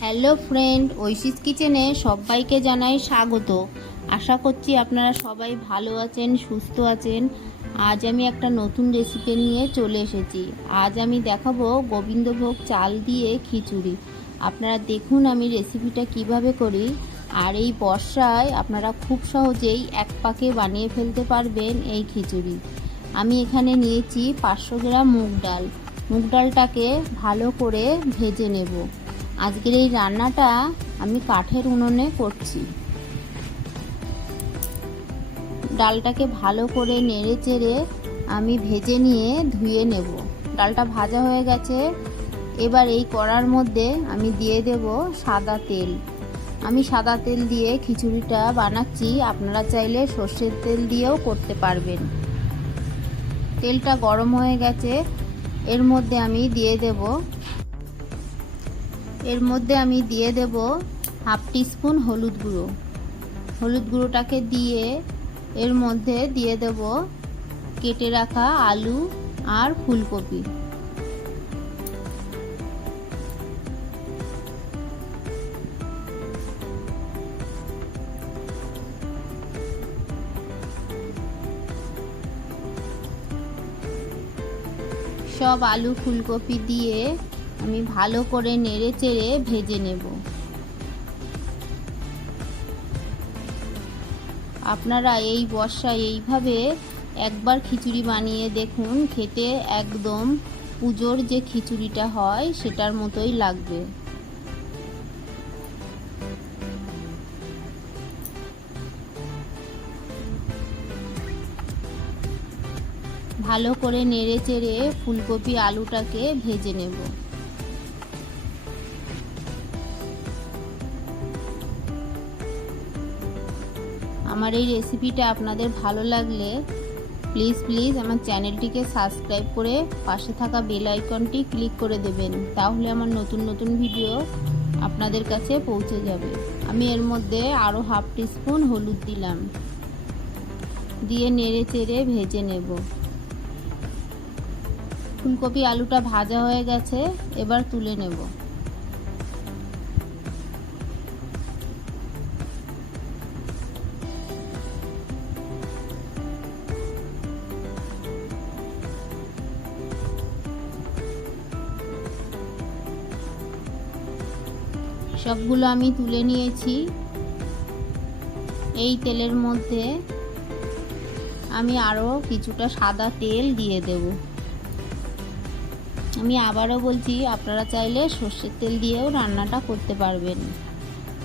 Hello friend, ঐশীস কিচেনে সবাইকে জানাই স্বাগত। আশা করছি আপনারা সবাই ভালো আছেন, সুস্থ আছেন। আজ আমি একটা নতুন রেসিপি নিয়ে চলে এসেছি। আজ আমি দেখাবো গোবিন্দভোগ চাল দিয়ে খিচুড়ি। আপনারা দেখুন আমি রেসিপিটা কিভাবে করি। আর এই বর্ষায় আপনারা খুব সহজেই এক পাকে বানিয়ে ফেলতে পারবেন এই খিচুড়ি। আমি এখানে নিয়েছি 500 গ্রাম মুগ ডাল। মুগ ডালটাকে ভালো করে ভেজে নেব। আজকের এই রান্নাটা আমি কাঠের উনুনে করছি। ডালটাকে ভালো করে নেড়ে চেড়ে আমি ভেজে নিয়ে ধুয়ে নেব। ডালটা ভাজা হয়ে গেছে। এবার এই কড়ার মধ্যে আমি দিয়ে দেব সাদা তেল। আমি সাদা তেল দিয়ে খিচুড়িটা বানাচ্ছি, আপনারা চাইলে সর্ষের তেল দিয়েও করতে পারবেন। তেলটা গরম হয়ে গেছে। এর মধ্যে আমি দিয়ে দেব হাফ টিস্পুন হলুদ গুঁড়ো। হলুদ গুঁড়োটাকে দিয়ে এর মধ্যে দিয়ে দেব কেটে রাখা আলু আর ফুলকপি। সব আলু ফুলকপি দিয়ে আমি ভালো করে নেড়ে চেড়ে ভেজে নেব। আপনারা এই বর্ষায় এইভাবে একবার খিচুড়ি বানিয়ে দেখুন, খেতে একদম পুজোর যে খিচুড়িটা হয় সেটার মতোই লাগবে। ভালো করে নেড়ে চেড়ে ফুলকপি আলুটাকে ভেজে নেব। আমার এই রেসিপিটা আপনাদের ভালো লাগলে প্লিজ আমার চ্যানেলটিকে সাবস্ক্রাইব করে পাশে থাকা বেল আইকনটি ক্লিক করে দেবেন, তাহলে আমার নতুন ভিডিও আপনাদের কাছে পৌঁছে যাবে। আমি এর মধ্যে আরও হাফ টিস্পুন হলুদ দিলাম, দিয়ে নেড়ে চেড়ে ভেজে নেব। ফুলকপি আলুটা ভাজা হয়ে গেছে, এবার তুলে নেব। সবগুলো আমি তুলে নিয়েছি। এই তেলের মধ্যে আমি আরও কিছুটা সাদা তেল দিয়ে দেব। আমি আবারও বলছি, আপনারা চাইলে সর্ষের তেল দিয়েও রান্নাটা করতে পারবেন।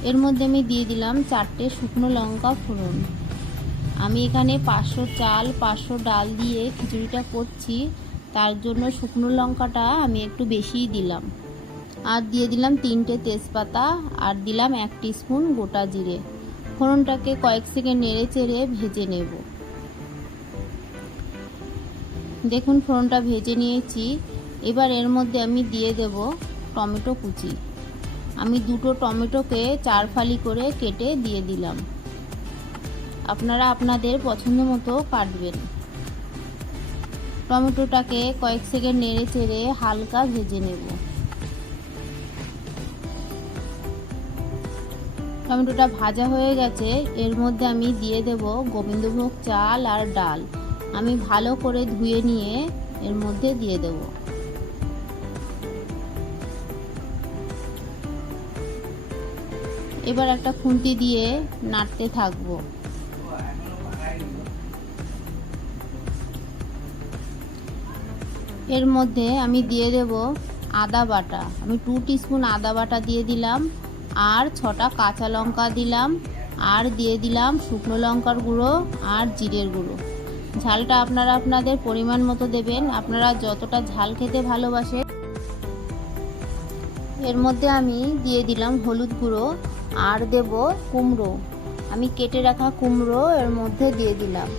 এর মধ্যে আমি দিয়ে দিলাম 4টে শুকনো লঙ্কা ফোড়ন। আমি এখানে 500 চাল 500 ডাল দিয়ে খিচুড়িটা করছি, তার জন্য শুকনো লঙ্কাটা আমি একটু বেশিই দিলাম। আর দিয়ে দিলাম 3টে তেজপাতা, আর দিলাম 1 টিস্পুন গোটা জিরে। ফোড়নটাকে কয়েক সেকেন্ড নেড়ে চেড়ে ভেজে নেব। দেখুন ফোড়নটা ভেজে নিয়েছি। এবার এর মধ্যে আমি দিয়ে দেব টমেটো কুচি। আমি 2টো টমেটোকে 4 ফালি করে কেটে দিয়ে দিলাম। আপনারা আপনাদের পছন্দ মতো কাটবেন। টমেটোটাকে কয়েক সেকেন্ড নেড়ে চেড়ে হালকা ভেজে নেব। টমেটোটা ভাজা হয়ে গেছে। এর মধ্যে আমি দিয়ে দেব গোবিন্দভোগ চাল আর ডাল। আমি ভালো করে ধুয়ে নিয়ে এর মধ্যে দিয়ে দেব। এবার একটা খুন্তি দিয়ে নাড়তে থাকবো। এর মধ্যে আমি দিয়ে দেব আদা বাটা। আমি 2 টিস্পুন আদা বাটা দিয়ে দিলাম, আর 6টা কাঁচা লঙ্কা দিলাম, আর দিয়ে দিলাম শুকনো লঙ্কার গুঁড়ো আর জিরের গুঁড়ো। ঝালটা আপনারা আপনাদের পরিমাণ মতো দেবেন, আপনারা যতটা ঝাল খেতে ভালোবাসেন। এর মধ্যে আমি দিয়ে দিলাম হলুদ গুঁড়ো, আর দেব কুমড়ো। আমি কেটে রাখা কুমড়ো এর মধ্যে দিয়ে দিলাম।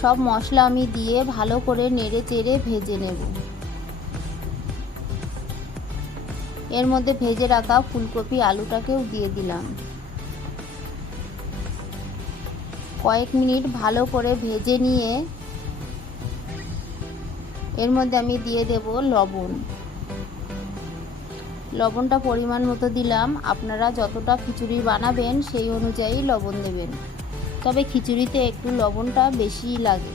সব মশলা আমি দিয়ে ভালো করে নেড়ে চেড়ে ভেজে নেব। এর মধ্যে ভেজে রাখা ফুলকপি আলুটাকেও দিয়ে দিলাম। কয়েক মিনিট ভালো করে ভেজে নিয়ে এর মধ্যে আমি দিয়ে দেব লবণ। লবণটা পরিমাণ মতো দিলাম। আপনারা যতটা খিচুড়ি বানাবেন সেই অনুযায়ী লবণ দেবেন, তবে খিচুড়িতে একটু লবণটা বেশিই লাগে।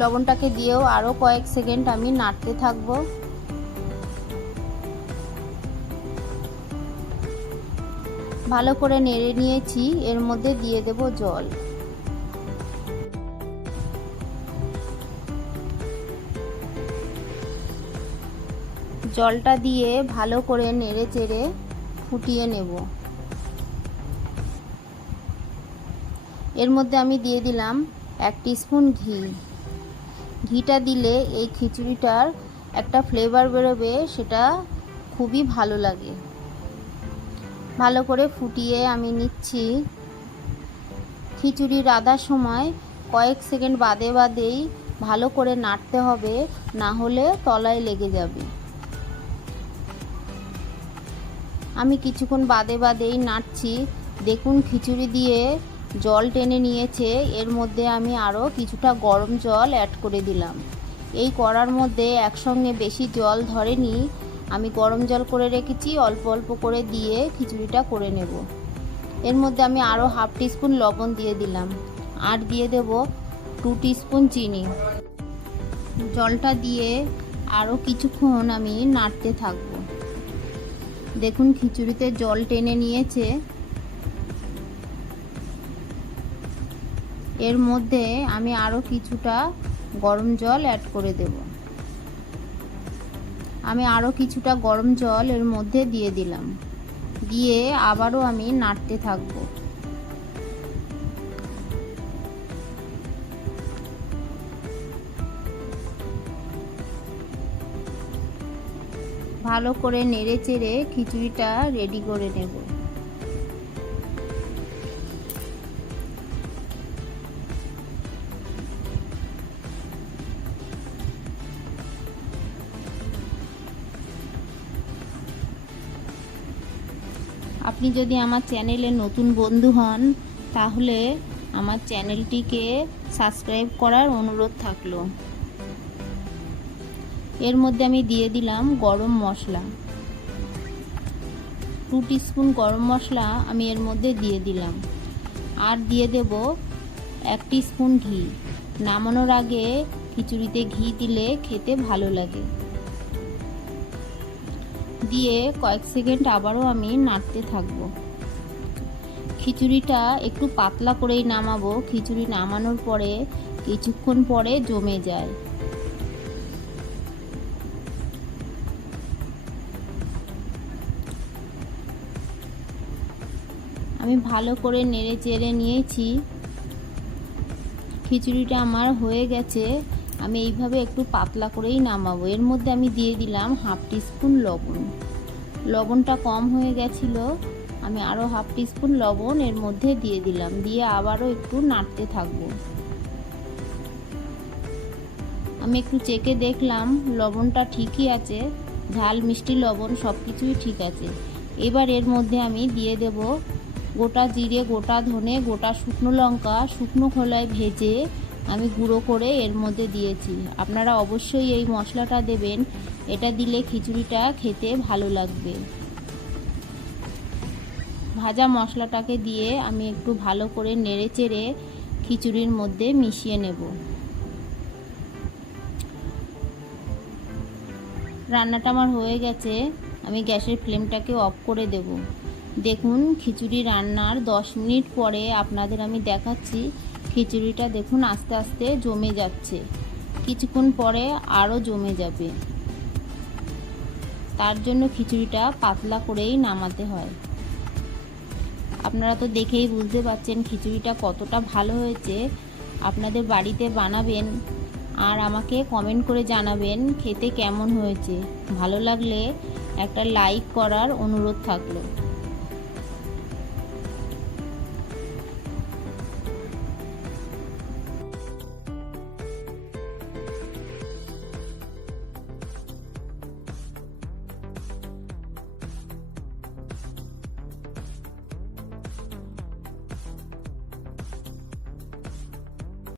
লবণটাকে দিয়েও আরও কয়েক সেকেন্ড আমি নাড়তে থাকবো। ভালো করে নেড়ে নিয়েছি, এর মধ্যে দিয়ে দেব জল। জলটা দিয়ে ভালো করে নেড়ে চেড়ে ফুটিয়ে নেব। এর মধ্যে আমি দিয়ে দিলাম 1 টিস্পুন ঘি। ঘিটা দিলে এই খিচুড়িটার একটা ফ্লেভার বেরোবে, সেটা খুবই ভালো লাগে। ভালো করে ফুটিয়ে আমি নিচ্ছি। খিচুড়ি রাঁধার সময় কয়েক সেকেন্ড বাদে বাদেই ভালো করে নাড়তে হবে, না হলে তলায় লেগে যাবে। আমি কিছুক্ষণ বাদে বাদেই নাড়ছি। দেখুন খিচুড়ি দিয়ে জল টেনে নিয়েছে। এর মধ্যে আমি আরও কিছুটা গরম জল অ্যাড করে দিলাম। এই কড়ার মধ্যে একসঙ্গে বেশি জল ধরেনি, আমি গরম জল করে রেখেছি, অল্প অল্প করে দিয়ে খিচুড়িটা করে নেব। এর মধ্যে আমি আরও 1/2 টিস্পুন লবণ দিয়ে দিলাম, আর দিয়ে দেব 2 টিস্পুন চিনি। জলটা দিয়ে আরও কিছুক্ষণ আমি নাড়তে থাকব। দেখুন খিচুড়িতে জল টেনে নিয়েছে। এর মধ্যে আমি আরও কিছুটা গরম জল অ্যাড করে দেব। আমি আরও কিছুটা গরম জল এর মধ্যে দিয়ে দিলাম, দিয়ে আবারও আমি নাড়তে থাকব। ভালো করে নেড়ে চেড়ে খিচুড়িটা রেডি করে নেব। আপনি যদি আমার চ্যানেলে নতুন বন্ধু হন, তাহলে আমার চ্যানেলটিকে সাবস্ক্রাইব করার অনুরোধ থাকলো। এর মধ্যে আমি দিয়ে দিলাম গরম মশলা। 2 টিস্পুন গরম মশলা আমি এর মধ্যে দিয়ে দিলাম, আর দিয়ে দেব 1 টিস্পুন ঘি। নামানোর আগে খিচুড়িতে ঘি দিলে খেতে ভালো লাগে। দিয়ে কয়েক সেকেন্ড আবারও আমি নাড়তে থাকব। খিচুড়িটা একটু পাতলা করেই নামাবো। খিচুড়ি নামানোর পরে কিছুক্ষণ পরে জমে যায়। আমি ভালো করে নেড়ে চেড়ে নিয়েছি। খিচুড়িটা আমার হয়ে গেছে। আমি এইভাবে একটু পাতলা করেই নামাবো। এর মধ্যে আমি দিয়ে দিলাম 1/2 টিস্পুন লবণ। লবণটা কম হয়ে গেছিল, আমি আরও 1/2 টিস্পুন লবণ এর মধ্যে দিয়ে দিলাম, দিয়ে আবারও একটু নাড়তে থাকবো। আমি একটু চেখে দেখলাম লবণটা ঠিকই আছে, ঝাল মিষ্টি লবণ সব কিছুই ঠিক আছে। এবার এর মধ্যে আমি দিয়ে দেব গোটা জিরে, গোটা ধনে, গোটা শুকনো লঙ্কা শুকনো খোলায় ভেজে আমি গুঁড়ো করে এর মধ্যে দিয়েছি। আপনারা অবশ্যই এই মশলাটা দেবেন, এটা দিলে খিচুড়িটা খেতে ভালো লাগবে। ভাজা মশলাটাকে দিয়ে আমি একটু ভালো করে নেড়ে চেড়ে খিচুড়ির মধ্যে মিশিয়ে নেব। রান্নাটা আমার হয়ে গেছে। আমি গ্যাসের ফ্লেমটাকে অফ করে দেব। দেখুন খিচুড়ি রান্নার 10 মিনিট পরে আপনাদের আমি দেখাচ্ছি। খিচুড়িটা দেখুন আস্তে আস্তে জমে যাচ্ছে, কিছুক্ষণ পরে আরও জমে যাবে। তার জন্য খিচুড়িটা পাতলা করেই নামাতে হয়। আপনারা তো দেখেই বুঝতে পারছেন খিচুড়িটা কতটা ভালো হয়েছে। আপনাদের বাড়িতে বানাবেন আর আমাকে কমেন্ট করে জানাবেন খেতে কেমন হয়েছে। ভালো লাগলে একটা লাইক করার অনুরোধ থাকলো।